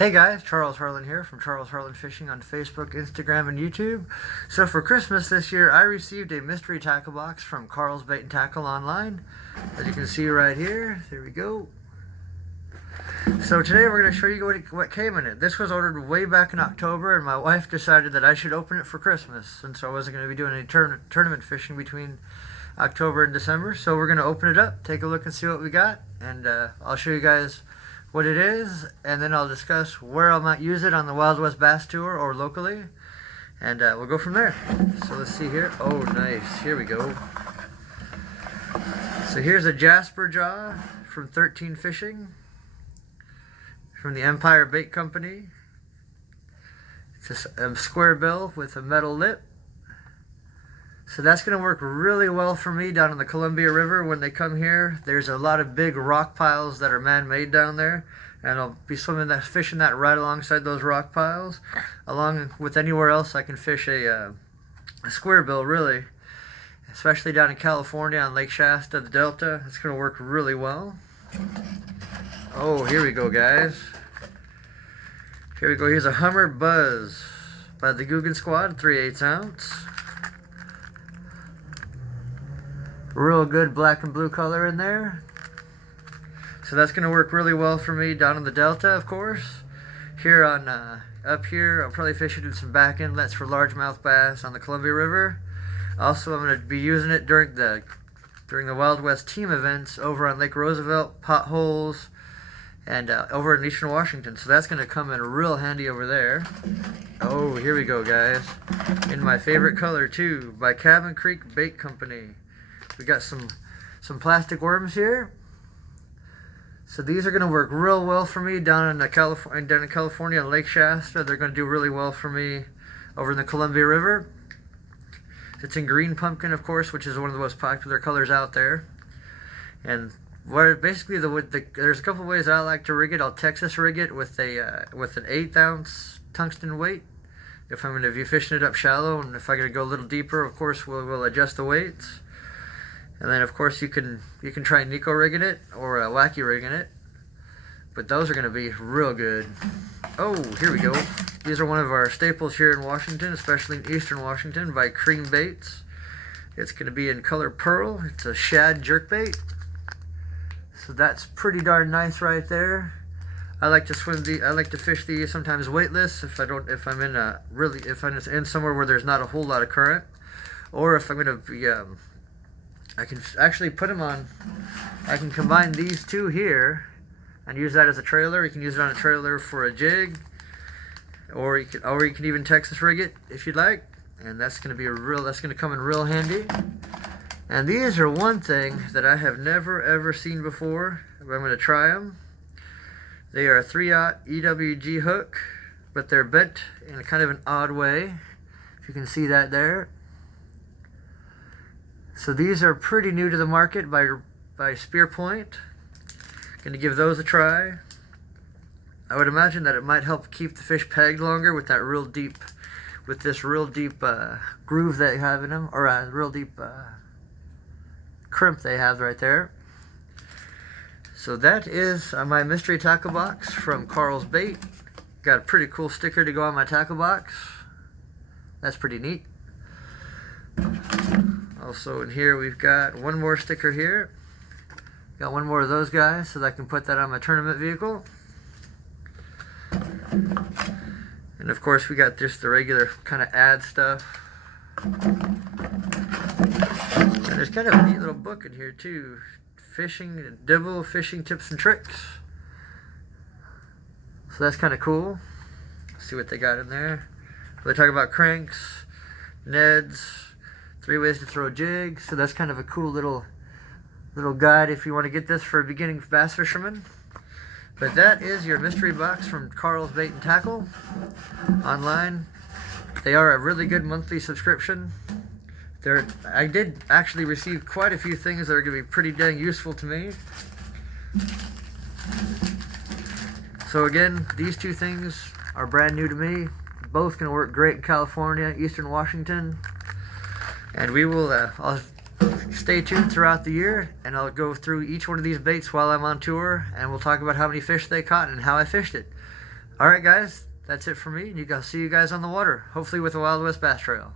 Hey guys, Charles Harlan here from Charles Harlan Fishing on Facebook, Instagram, and YouTube. So for Christmas this year, I received a mystery tackle box from Carl's Bait and Tackle online. As you can see right here, there we go. So today we're going to show you what came in it. This was ordered way back in October, and my wife decided that I should open it for Christmas, since I wasn't going to be doing any tournament fishing between October and December. So we're going to open it up, take a look and see what we got, and I'll show you guys what it is, and then I'll discuss where I might use it on the Wild West Bass Tour or locally, and we'll go from there. So let's see here. Oh, nice. Here we go. So here's a Jasper jaw from 13 Fishing from the Empire Bait Company. It's a square bill with a metal lip. So that's going to work really well for me down in the Columbia River when they come here. There's a lot of big rock piles that are man-made down there, and I'll be fishing that right alongside those rock piles. Along with anywhere else I can fish a square bill, really, especially down in California on Lake Shasta, the Delta. It's going to work really well. Oh, here we go, guys. Here we go. Here's a Hummer Buzz by the Googan Squad, 3/8 ounce. Real good black and blue color in there. So that's going to work really well for me down in the Delta, of course. Here on up here, I'll probably fish it in some back inlets for largemouth bass on the Columbia River. Also, I'm going to be using it during the Wild West team events over on Lake Roosevelt, Potholes, and over in Eastern Washington. So that's going to come in real handy over there. Oh, here we go, guys. In my favorite color too, by Cabin Creek Bait Company. We got some plastic worms here. So these are going to work real well for me down in California on Lake Shasta. They're going to do really well for me over in the Columbia River. It's in green pumpkin, of course, which is one of the most popular colors out there. And basically there's a couple ways I like to rig it. I'll Texas rig it with an 1/8 ounce tungsten weight. If I'm going to be fishing it up shallow, and if I'm going to go a little deeper, of course we'll adjust the weights. And then, of course, you can try Nico rigging it or wacky rigging it, but those are going to be real good. Oh, here we go. These are one of our staples here in Washington, especially in Eastern Washington, by Cream Baits. It's going to be in color pearl. It's a shad jerkbait, so that's pretty darn nice right there. I like to fish these sometimes weightless if I'm in somewhere where there's not a whole lot of current, or if I'm going to be I can actually put them on. I can combine these two here and use that as a trailer. You can use it on a trailer for a jig, or you can even Texas rig it if you'd like. And that's going to come in real handy. And these are one thing that I have never ever seen before, but I'm going to try them. They are a 3/0 EWG hook, but they're bent in a kind of an odd way. If you can see that there. So these are pretty new to the market by Spear Point. Going to give those a try. I would imagine that it might help keep the fish pegged longer with this real deep groove they have in them, or a real deep crimp they have right there. So that is my mystery tackle box from Carl's Bait. Got a pretty cool sticker to go on my tackle box. That's pretty neat. Also in here we've got one more sticker here. Got one more of those guys so that I can put that on my tournament vehicle. And of course we got just the regular kind of ad stuff. And there's kind of a neat little book in here too. Fishing, Dibble, Fishing Tips and Tricks. So that's kind of cool. Let's see what they got in there. They talk about cranks, Neds, 3 ways to throw a jig. So that's kind of a cool little guide if you want to get this for a beginning bass fisherman. But that is your mystery box from Carl's Bait and Tackle online. They are a really good monthly subscription. I did actually receive quite a few things that are going to be pretty dang useful to me. So again, these two things are brand new to me. Both going to work great in California, Eastern Washington. And we will, I'll stay tuned throughout the year, and I'll go through each one of these baits while I'm on tour, and we'll talk about how many fish they caught and how I fished it. Alright guys, that's it for me. I'll see you guys on the water, hopefully with a Wild West Bass Trail.